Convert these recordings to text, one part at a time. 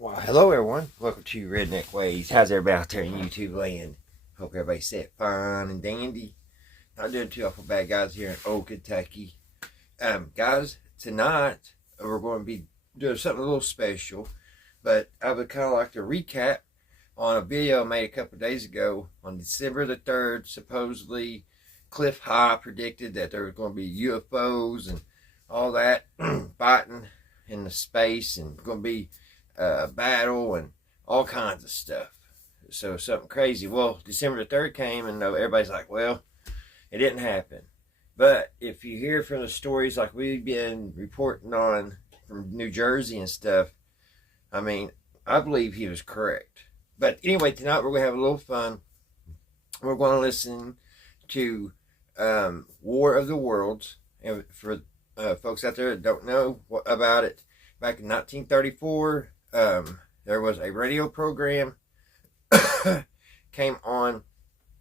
Well, hello everyone. Welcome to Redneck Ways. How's everybody out there in YouTube land? Hope everybody's set fine and dandy. Not doing too awful bad, guys, here in old Kentucky. Guys, tonight we're going to be doing something a little special, but I would kind of like to recap on a video I made a couple of days ago on December the 3rd. Supposedly, Cliff High predicted that there was going to be UFOs and all that fighting in the space and going to be battle and all kinds of stuff. So something crazy. Well, December the 3rd came and everybody's like, well, it didn't happen. But if you hear from the stories like we've been reporting on from New Jersey and stuff, I mean, I believe he was correct. But anyway, tonight we're going to have a little fun. We're going to listen to War of the Worlds. And for folks out there that don't know about it, back in 1934, there was a radio program came on.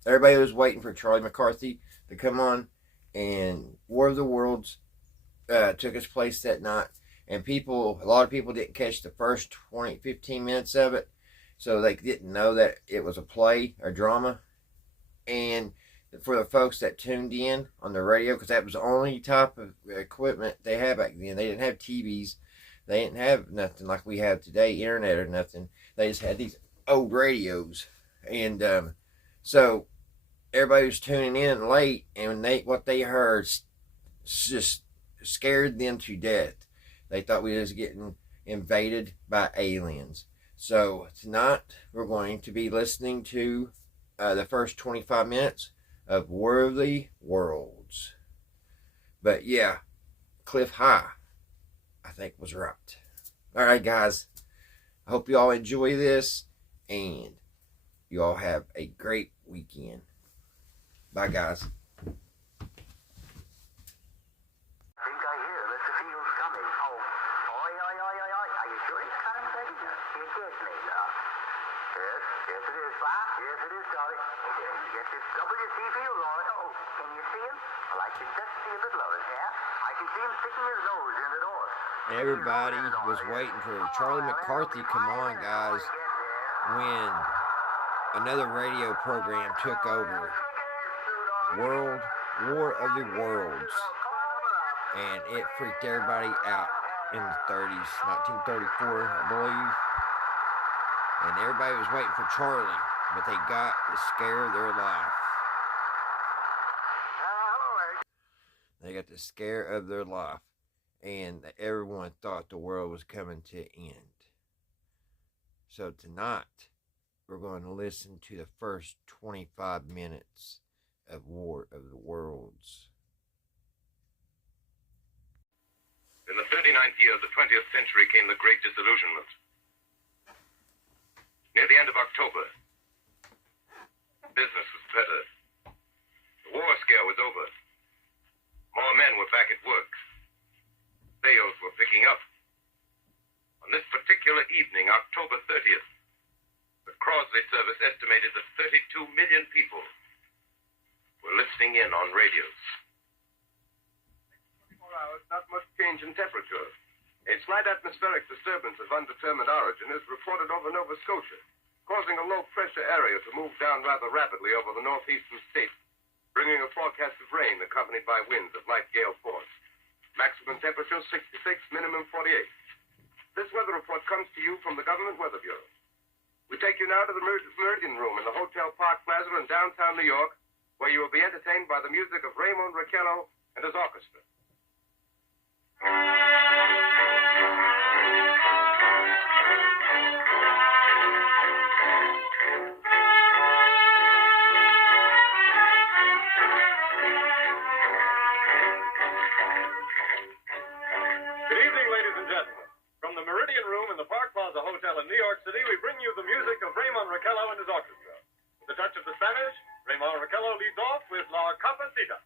Everybody was waiting for Charlie McCarthy to come on, and War of the Worlds took its place that night. And a lot of people didn't catch the first 15 minutes of it, so they didn't know that it was a play or drama. And for the folks that tuned in on the radio, because that was the only type of equipment they had back then. They didn't have TVs. They didn't have nothing like we have today, internet or nothing. They just had these old radios. And so everybody was tuning in late, and what they heard just scared them to death. They thought we was getting invaded by aliens. So tonight we're going to be listening to the first 25 minutes of War of the Worlds. But yeah, Cliff High, I think, was right. Alright, guys. I hope you all enjoy this, and you all have a great weekend. Bye, guys. Everybody was waiting for Charlie McCarthy to come on, guys, when another radio program took over, War of the Worlds, and it freaked everybody out in the 30s, 1934, I believe, and everybody was waiting for Charlie, but they got the scare of their life. They got the scare of their life, and everyone thought the world was coming to end. So tonight, we're going to listen to the first 25 minutes of War of the Worlds. In the 39th year of the 20th century came the Great Disillusionment. Near the end of October, business was better. The war scare was over. More men were back at work. Sales were picking up. On this particular evening, October 30th, the Crosley service estimated that 32 million people were listening in on radios. 24 hours, not much change in temperature. A slight atmospheric disturbance of undetermined origin is reported over Nova Scotia, causing a low-pressure area to move down rather rapidly over the northeastern states, bringing a forecast of rain accompanied by winds of light gale force. Maximum temperature 66, minimum 48. This weather report comes to you from the Government Weather Bureau. We take you now to the Meridian Room in the Hotel Park Plaza in downtown New York, where you will be entertained by the music of Raymond Raquello and his orchestra. In New York City, we bring you the music of Raymond Raquello and his orchestra. The touch of the Spanish, Raymond Raquello leads off with La Capacita.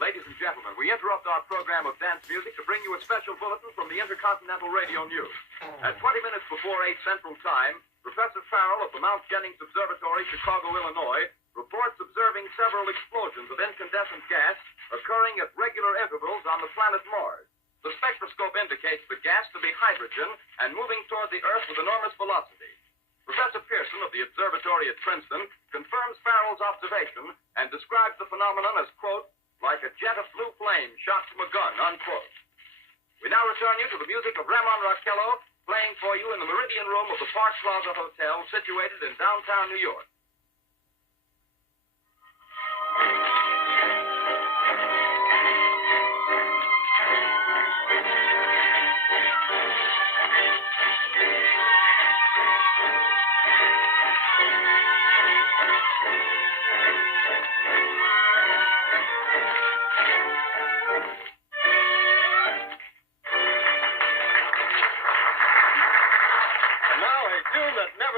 Ladies and gentlemen, we interrupt interrupt our program of dance music to bring you a special bulletin from the Intercontinental Radio News. At 20 minutes before 8 Central Time, Professor Farrell of the Mount Jennings Observatory, Chicago, Illinois, reports observing several explosions of incandescent gas occurring at regular intervals on the planet Mars. The spectroscope indicates the gas to be hydrogen and moving toward the Earth with enormous velocity. Professor Pearson of the observatory at Princeton confirms Farrell's observation and describes the phenomenon as, quote, like a jet of blue flame shot from a gun, unquote. We now return you to the music of Ramon Raquello, playing for you in the Meridian Room of the Park Plaza Hotel, situated in downtown New York.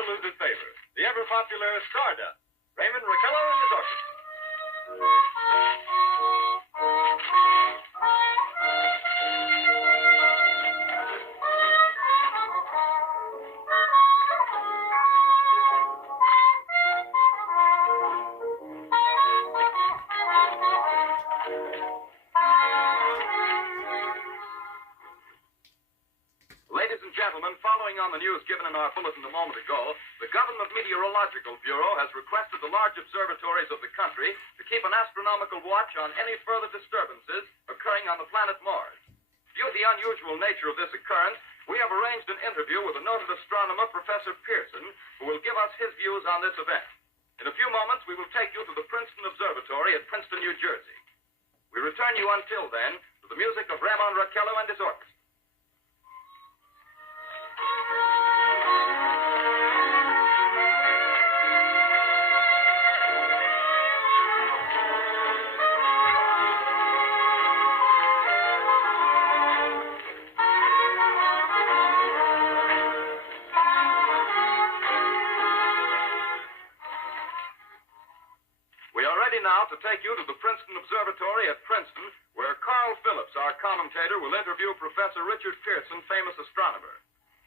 Loses favor. The ever-popular Stardust. Raymond Raquello and his orchestra. Ladies and gentlemen, following on the news given in our bulletin a moment ago, the Government Meteorological Bureau has requested the large observatories of the country to keep an astronomical watch on any further disturbances occurring on the planet Mars. Due to the unusual nature of this occurrence, we have arranged an interview with a noted astronomer, Professor Pearson, who will give us his views on this event. In a few moments, we will take you to the Princeton Observatory at Princeton, New Jersey. We return you until then to the music of Ramon Raquello and his orchestra. Now to take you to the Princeton Observatory at Princeton, where Carl Phillips, our commentator, will interview Professor Richard Pearson, famous astronomer.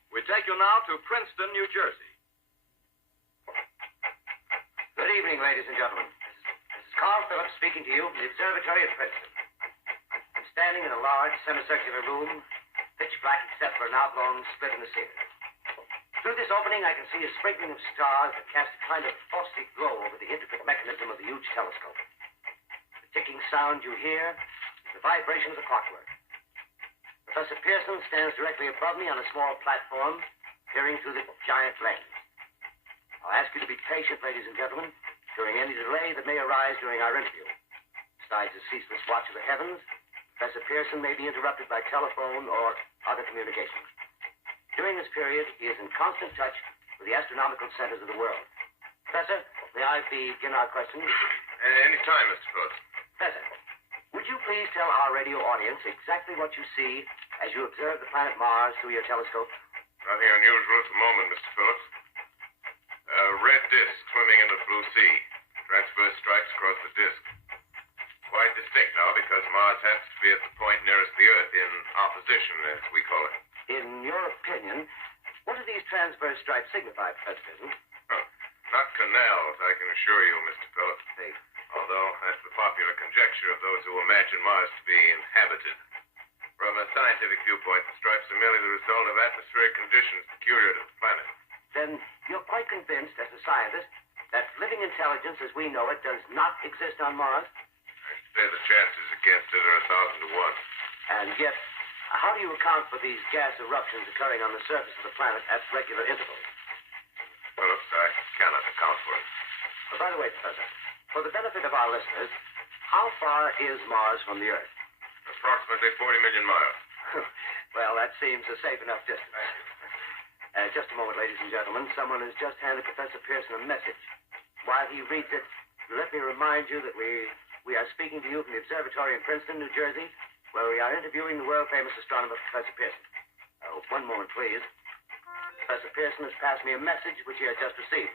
We take you now to Princeton, New Jersey. Good evening, ladies and gentlemen. This is Carl Phillips speaking to you from the observatory at Princeton. I'm standing in a large semicircular room, pitch black except for an oblong split in the ceiling. Through this opening, I can see a sprinkling of stars that cast a kind of frosty glow over the intricate mechanism of the huge telescope. The ticking sound you hear is the vibration of the clockwork. Professor Pearson stands directly above me on a small platform, peering through the giant lens. I'll ask you to be patient, ladies and gentlemen, during any delay that may arise during our interview. Besides the ceaseless watch of the heavens, Professor Pearson may be interrupted by telephone or other communications. During this period, he is in constant touch with the astronomical centers of the world. Professor, may I begin our questions? Any time, Mr. Phillips. Professor, would you please tell our radio audience exactly what you see as you observe the planet Mars through your telescope? Nothing unusual at the moment, Mr. Phillips. A red disk swimming in the blue sea. Transverse stripes across the disk. Quite distinct now because Mars happens to be at the point nearest the Earth, in opposition, as we call it. In your opinion, what do these transverse stripes signify, Professor Pearson? Not canals, I can assure you, Mr. Phillips. Hey. Although that's the popular conjecture of those who imagine Mars to be inhabited. From a scientific viewpoint, the stripes are merely the result of atmospheric conditions peculiar to the planet. Then you're quite convinced, as a scientist, that living intelligence as we know it does not exist on Mars? I'd say the chances against it are 1,000 to 1. And yet, how do you account for these gas eruptions occurring on the surface of the planet at regular intervals? Phillips, I cannot account for it. By the way, Professor, for the benefit of our listeners, how far is Mars from the Earth? Approximately 40 million miles. Well, that seems a safe enough distance. Just a moment, ladies and gentlemen. Someone has just handed Professor Pearson a message. While he reads it, let me remind you that we are speaking to you from the observatory in Princeton, New Jersey, where we are interviewing the world-famous astronomer, Professor Pearson. One moment, please. Professor Pearson has passed me a message which he has just received.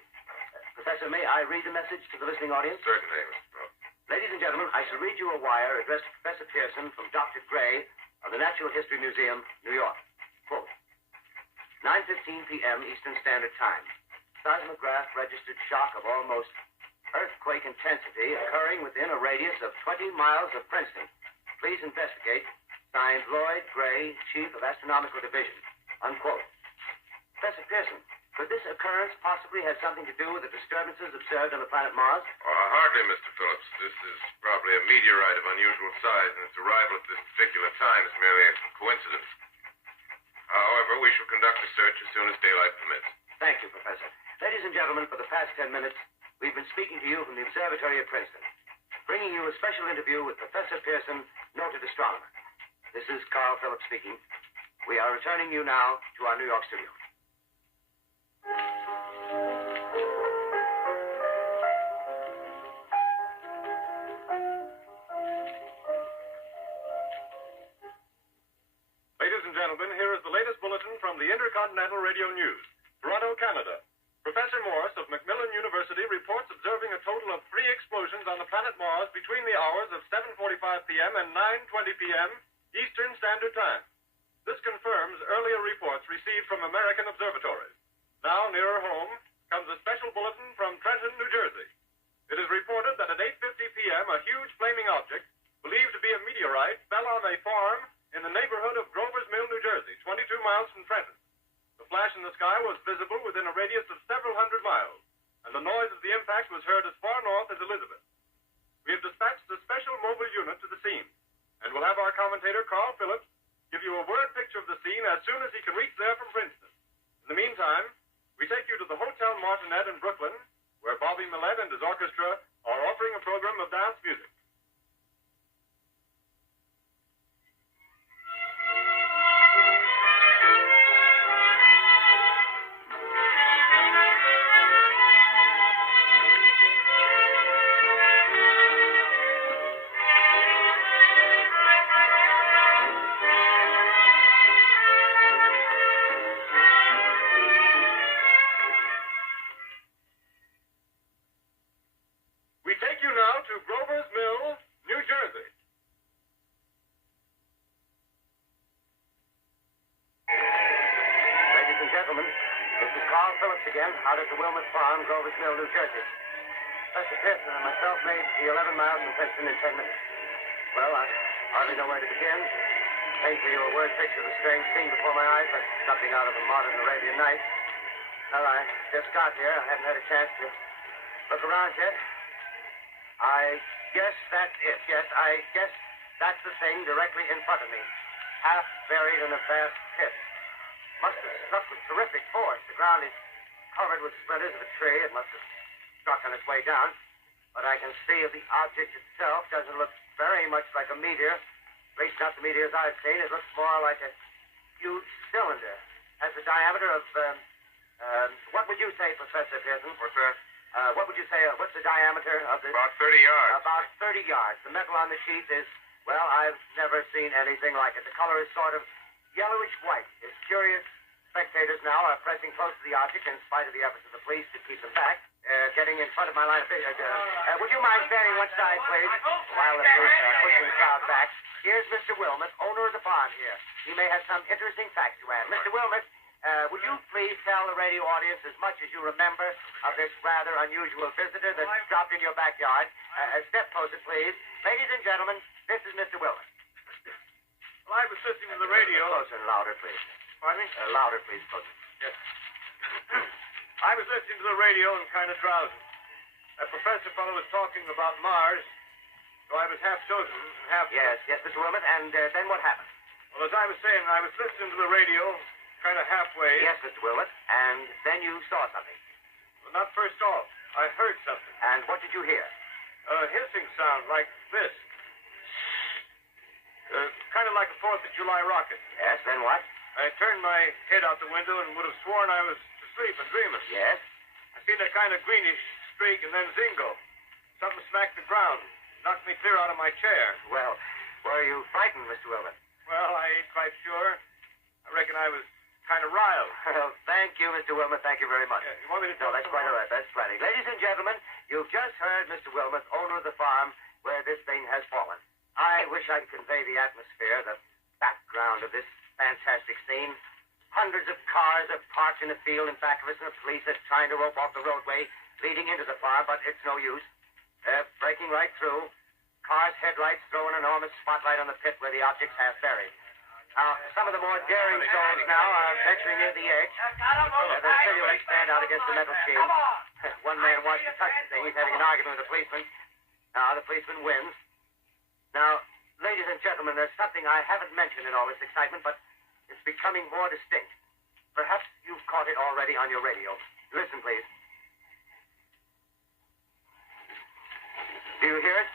Professor, may I read the message to the listening audience? Certainly, Mr. Phillips. Ladies and gentlemen, I shall read you a wire addressed to Professor Pearson from Dr. Gray of the Natural History Museum, New York. Quote, 9:15 p.m. Eastern Standard Time. Seismograph registered shock of almost earthquake intensity occurring within a radius of 20 miles of Princeton. Please investigate. Signed, Lloyd Gray, Chief of Astronomical Division. Unquote. Professor Pearson, could this occurrence possibly have something to do with the disturbances observed on the planet Mars? Hardly, Mr. Phillips. This is probably a meteorite of unusual size, and its arrival at this particular time is merely a coincidence. However, we shall conduct a search as soon as daylight permits. Thank you, Professor. Ladies and gentlemen, for the past 10 minutes, we've been speaking to you from the observatory at Princeton, bringing you a special interview with Professor Pearson, noted astronomer. This is Carl Phillips speaking. We are returning you now to our New York studio. Ladies and gentlemen, here is the latest bulletin from the Intercontinental Radio News. Toronto, Canada. Professor Morse of Macmillan University reports observing a total of 3 explosions on the planet Mars between the hours of 7:45 p.m. and 9:20 p.m. Eastern Standard Time. This confirms earlier reports received from American observatories. Now, nearer home, comes a special bulletin from Trenton, New Jersey. It is reported that at 8:50 p.m., a huge flaming object, believed to be a meteorite, fell on a farm in the neighborhood of Grover's Mill, New Jersey, 22 miles from Trenton. The flash in the sky was visible within a radius of several hundred miles, and the noise of the impact was heard as far north as Elizabeth. We have dispatched a special mobile unit to the scene, and we'll have our commentator, Carl Phillips, give you a word picture of the scene as soon as he can reach there from Princeton. In the meantime, we take you to the Hotel Martinet in Brooklyn, where Bobby Millett and his orchestra are offering a program of dance music. Out at the Wilmot Farm, Grover's Mill, New Jersey. Professor Pearson and myself made the 11 miles from Princeton in 10 minutes. Well, I hardly know where to begin. Paint for you a word picture of the strange scene before my eyes, like something out of a modern Arabian Nights. Well, I just got here. I haven't had a chance to look around yet. I guess that's it. Yes, I guess that's the thing directly in front of me. Half buried in a vast pit. Must have struck with terrific force. The ground is covered with splinters of a tree. It must have struck on its way down. But I can see the object itself doesn't look very much like a meteor. At least not the meteors I've seen. It looks more like a huge cylinder. Has a diameter of, what would you say, Professor Pearson? What's that? What would you say, what's the diameter of this? About 30 yards. About 30 yards. The metal on the sheath is, well, I've never seen anything like it. The color is sort of yellowish white. It's curious. Spectators now are pressing close to the object in spite of the efforts of the police to keep them back. Getting in front of my line of vision. Would you mind standing one side, please? While the police are pushing the crowd back. Here's Mr. Wilmot, owner of the farm here. He may have some interesting facts to add. Mr. Wilmot, would you please tell the radio audience as much as you remember of this rather unusual visitor that dropped in your backyard? Step closer, please. Ladies and gentlemen, this is Mr. Wilmot. Well, I was listening to the radio. Closer and louder, please. Pardon me? Louder, please, closer. Yes. I was listening to the radio and kind of drowsing. That professor fellow was talking about Mars, so I was half chosen and half... Yes, Mr. Wilmot, and then what happened? Well, as I was saying, I was listening to the radio, kind of halfway. Yes, Mr. Wilmot, and then you saw something. Well, not first off. I heard something. And what did you hear? A hissing sound like this. Kind of like a 4th of July rocket. Yes, then what? I turned my head out the window and would have sworn I was asleep and dreaming. Yes? I seen a kind of greenish streak and then zingo. Something smacked the ground. Knocked me clear out of my chair. Well, were you frightened, Mr. Wilmot? Well, I ain't quite sure. I reckon I was kind of riled. Well, thank you, Mr. Wilmot. Thank you very much. Yeah, you want me to No, tell that's quite all right. That's plenty. Ladies and gentlemen, you've just heard Mr. Wilmot, owner of the farm, where this thing has fallen. I wish I could convey the atmosphere, the background of this fantastic scene. Hundreds of cars are parked in the field in back of us, and the police are trying to rope off the roadway leading into the farm, but it's no use. They're breaking right through. Cars' headlights throw an enormous spotlight on the pit where the object's half buried. Now, some of the more daring souls now are venturing near the edge. Their silhouettes stand out against the metal shield. One man wants to touch the thing. He's having an argument with the policeman. Now, the policeman wins. Now, ladies and gentlemen, there's something I haven't mentioned in all this excitement, but it's becoming more distinct. Perhaps you've caught it already on your radio. Listen, please. Do you hear it?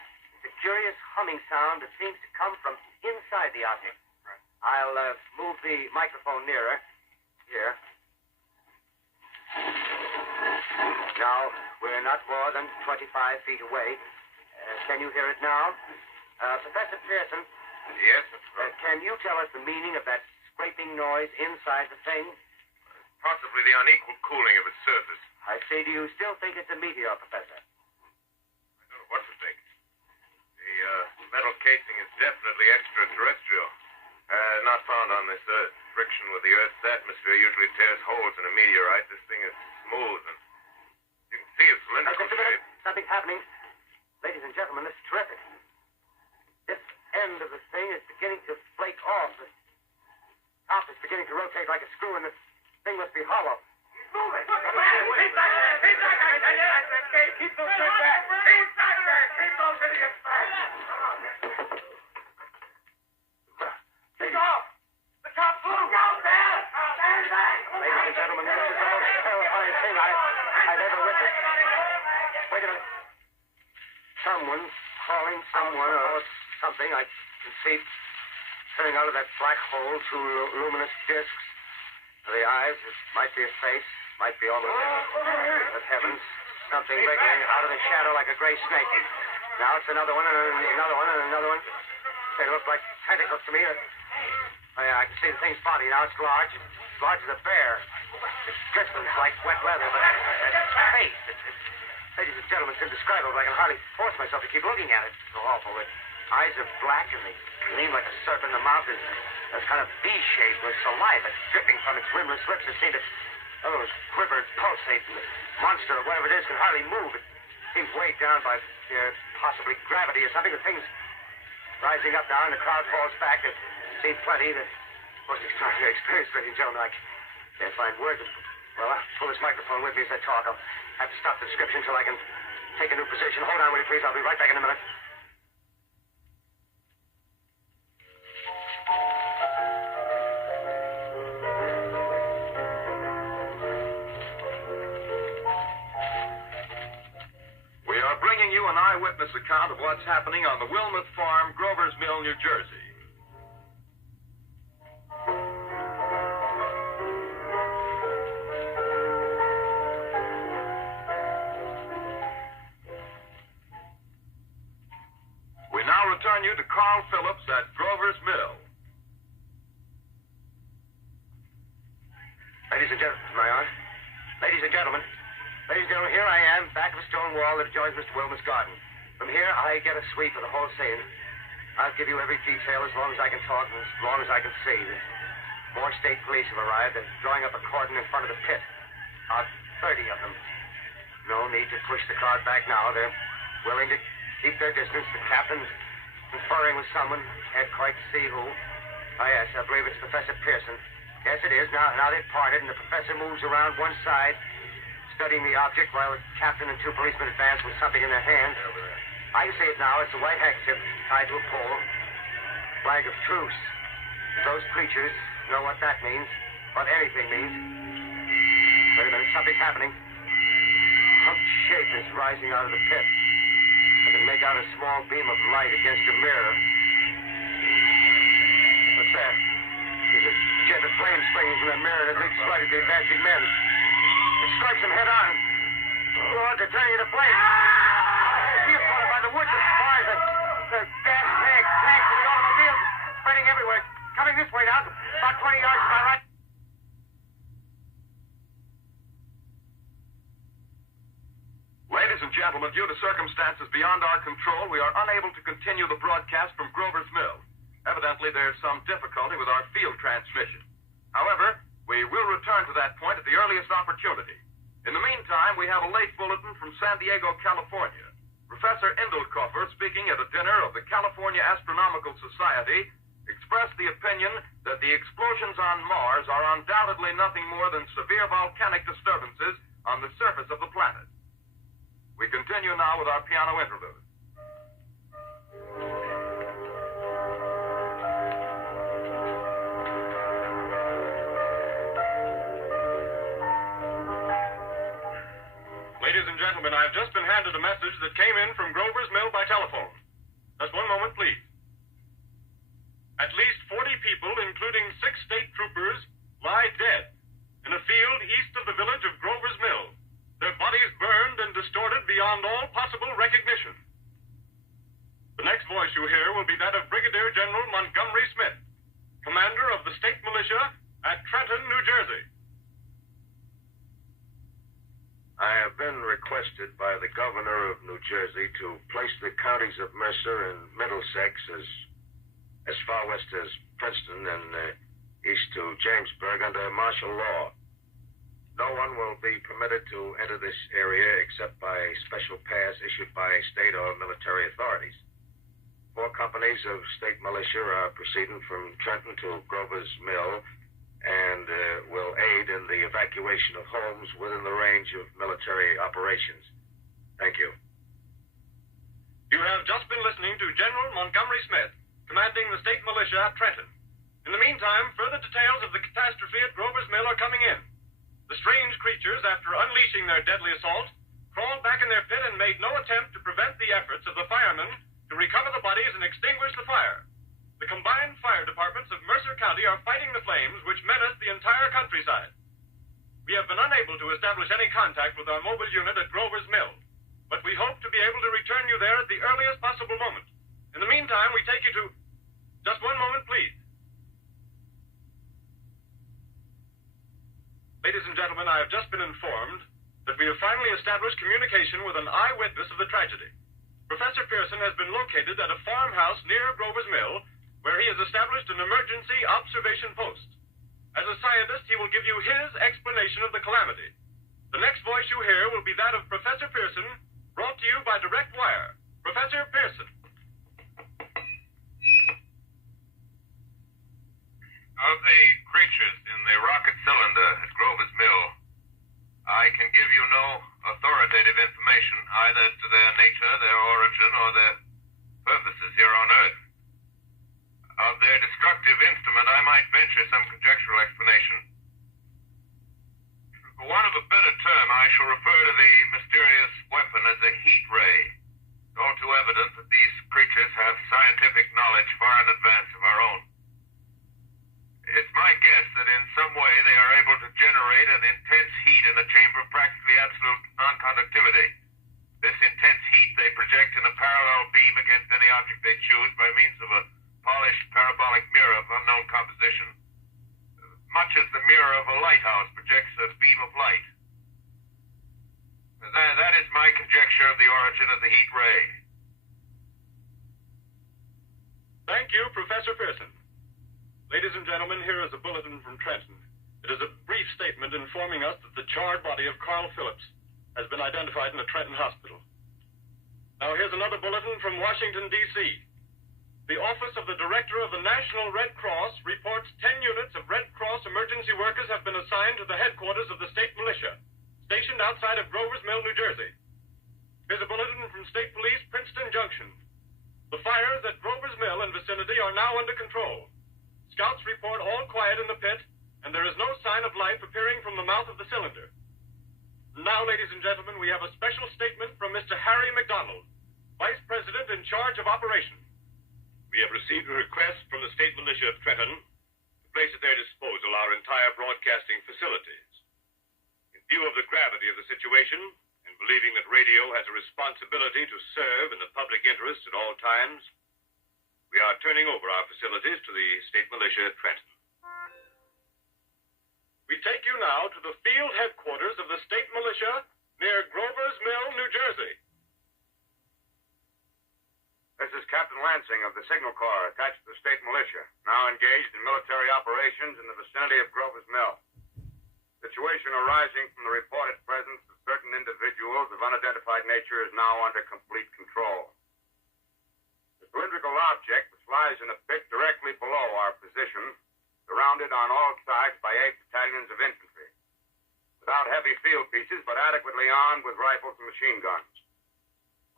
It's a curious humming sound that seems to come from inside the object. I'll move the microphone nearer. Here. Now, we're not more than 25 feet away. Can you hear it now? Professor Pearson? Yes, that's right. Can you tell us the meaning of that scraping noise inside the thing? Possibly the unequal cooling of its surface. I say, do you still think it's a meteor, Professor? I don't know what to think. The metal casing is definitely extraterrestrial. Not found on this Earth. Friction with the Earth's atmosphere usually tears holes in a meteorite. This thing is smooth, and you can see its cylindrical Just a minute. shape. Something's happening. Ladies and gentlemen, this is terrific. This end of the thing is beginning to flake off. The top is beginning to rotate like a screw, and the thing must be hollow. He's moving. Keep those things back. Keep those idiots back. Take off. The top flew. Stand back. Ladies and gentlemen, this is the most terrifying thing I've ever witnessed. Wait a minute. Someone's calling someone or something. I can see turning out of that black hole two luminous discs. The eyes, it might be a face, might be almost but heavens, something wriggling out of the shadow like a gray snake. Now it's another one, and another one, and another one. They look like tentacles to me. I can see the thing's body now. It's large as a bear. It glistens like wet leather, but its face, ladies and gentlemen, it's indescribable. I can hardly force myself to keep looking at it. It's so awful. Its eyes are black, and they gleam like a serpent. The mouth is kind of V-shaped with saliva dripping from its rimless lips. It seems to quiver and pulsate, and the monster, or whatever it is, can hardly move. It seems weighed down by possibly gravity or something. The thing's rising up now, and the crowd falls back. They've seen plenty. The most extraordinary experience, ladies and gentlemen. I can't find words. Well, I'll pull this microphone with me as I talk. I'll have to stop the description until I can take a new position. Hold on, will you please? I'll be right back in a minute. We are bringing you an eyewitness account of what's happening on the Wilmuth Farm, Grover's Mill, New Jersey. We now return you to Carl Phillips at Grover's Mill. Ladies and gentlemen, am I on? Ladies and gentlemen, here I am, back of a stone wall that adjoins Mr. Wilmuth's garden. From here, I get a sweep of the whole scene. I'll give you every detail as long as I can talk and as long as I can see. More state police have arrived. They're drawing up a cordon in front of the pit. About 30 of them. No need to push the crowd back now. They're willing to keep their distance. The captain's conferring with someone. Can't quite see who. Oh, yes, I believe it's Professor Pearson. Yes, it is. Now they've parted, and the professor moves around one side, studying the object while the captain and two policemen advance with something in their hands. I can see it now. It's a white handkerchief tied to a pole. Flag of truce. Those creatures know what that means, what anything means. Wait a minute, something's happening. A humped shape is rising out of the pit. I can make out a small beam of light against a mirror. What's that? There's a jet of flame springing from the mirror, and it leaps right at the advancing men. It strikes them head on. Lord, they're turning into flames. He's caught by the woods, the fires, the gas tanks, and the automobiles spreading everywhere. Coming this way now, about 20 yards to my right. Ladies and gentlemen, due to circumstances beyond our control, we are unable to continue the broadcast from Grover's Mill. Evidently, there's some difficulty with our field transmission. However, we will return to that point at the earliest opportunity. In the meantime, we have a late bulletin from San Diego, California. Professor Indelkoffer, speaking at a dinner of the California Astronomical Society, expressed the opinion that the explosions on Mars are undoubtedly nothing more than severe volcanic disturbances on the surface of the planet. We continue now with our piano interlude. Ladies and gentlemen, I've just been handed a message that came in from Grover's Mill by telephone. Just one moment, please. At least 40 people, including 6 state troopers, lie dead in a field east of the village of Grover's Mill. Their bodies burned and distorted beyond all possible recognition. The next voice you hear will be that of Brigadier General Montgomery Smith, commander of the state militia at Trenton, New Jersey. I have been requested by the governor of New Jersey to place the counties of Mercer and Middlesex as far west as Princeton and east to Jamesburg under martial law. No one will be permitted to enter this area except by a special pass issued by state or military authorities. 4 companies of state militia are proceeding from Trenton to Grover's Mill and will aid in the evacuation of homes within the range of military operations. Thank you. You have just been listening to General Montgomery Smith, commanding the state militia at Trenton. In the meantime, further details of the catastrophe at Grover's Mill are coming in. The strange creatures, after unleashing their deadly assault, crawled back in their pit and made no attempt to prevent the efforts of the firemen to recover the bodies and extinguish the fire. The combined fire departments of Mercer County are fighting the flames which menace the entire countryside. We have been unable to establish any contact with our mobile unit at Grover's Mill, but we hope to be able to return you there at the earliest possible moment. In the meantime, we take you to... Just one moment, please. Ladies and gentlemen, I have just been informed that we have finally established communication with an eyewitness of the tragedy. Professor Pearson has been located at a farmhouse near Grover's Mill, where he has established an emergency observation post. As a scientist, he will give you his explanation of the calamity. The next voice you hear will be that of Professor Pearson, brought to you by direct wire. Professor Pearson. Of the creatures in the rocket cylinder at Grover's Mill, I can give you no authoritative information either as to their nature, their origin, or their purposes here on Earth. Of their destructive instrument, I might venture some conjectural explanation. For want of a better term, I shall refer to the mysterious weapon as a heat ray. It's all too evident that these creatures have scientific knowledge far in advance of our own. It's my guess that in some way they are able to generate an intense heat in a chamber of practically absolute non-conductivity. This intense heat they project in a parallel beam against any object they choose by means of a polished parabolic mirror of unknown composition, much as the mirror of a lighthouse projects a beam of light. That is my conjecture of the origin of the heat ray. Thank you, Professor Pearson. Ladies and gentlemen, here is a bulletin from Trenton. It is a brief statement informing us that the charred body of Carl Phillips has been identified in a Trenton hospital. Now here's another bulletin from Washington, D.C. The Office of the Director of the National Red Cross reports 10 units of Red Cross emergency workers have been assigned to the headquarters of the state militia, stationed outside of Grover's Mill, New Jersey. Here's a bulletin from State Police, Princeton Junction. The fires at Grover's Mill and vicinity are now under control. Scouts report all quiet in the pit, and there is no sign of life appearing from the mouth of the cylinder. Now, ladies and gentlemen, we have a special statement from Mr. Harry McDonald, Vice President in charge of operations. We have received a request from the state militia of Trenton to place at their disposal our entire broadcasting facilities. In view of the gravity of the situation, and believing that radio has a responsibility to serve in the public interest at all times, we are turning over our facilities to the state militia at Trenton. We take you now to the field headquarters of the state militia near Grover's Mill, New Jersey. This is Captain Lansing of the Signal Corps, attached to the state militia, now engaged in military operations in the vicinity of Grover's Mill. Situation arising from the reported presence of certain individuals of unidentified nature is now under complete control. The cylindrical object, which lies in a pit directly below our position, surrounded on all sides by 8 battalions of infantry, without heavy field pieces, but adequately armed with rifles and machine guns.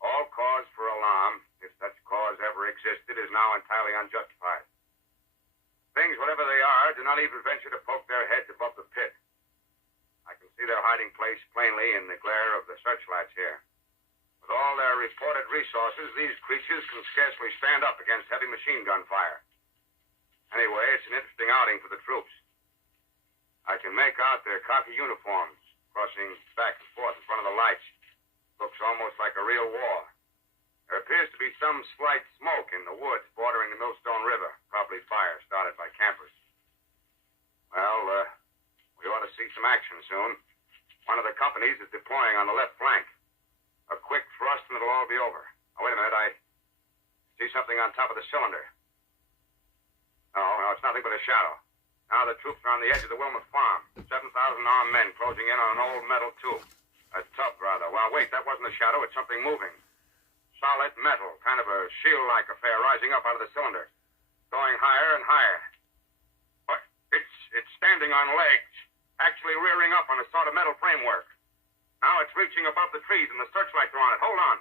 All cause for alarm, if such cause ever existed, is now entirely unjustified. Things, whatever they are, do not even venture to poke their heads above the pit. I can see their hiding place plainly in the glare of the searchlights here. With all their reported resources, these creatures can scarcely stand up against heavy machine gun fire. Anyway, it's an interesting outing for the troops. I can make out their khaki uniforms crossing back and forth in front of the lights. Looks almost like a real war. There appears to be some slight smoke in the woods bordering the Millstone River. Probably fire started by campers. Well, we ought to see some action soon. One of the companies is deploying on the left flank. A quick thrust and it'll all be over. Oh, wait a minute. I see something on top of the cylinder. No, it's nothing but a shadow. Now the troops are on the edge of the Wilmot Farm. 7,000 armed men closing in on an old metal tube. A tub, rather. Well, wait, that wasn't a shadow. It's something moving. Solid metal, kind of a shield-like affair rising up out of the cylinder. Going higher and higher. What? It's standing on legs. Actually rearing up on a sort of metal framework. Now it's reaching above the trees and the searchlights are on it. Hold on.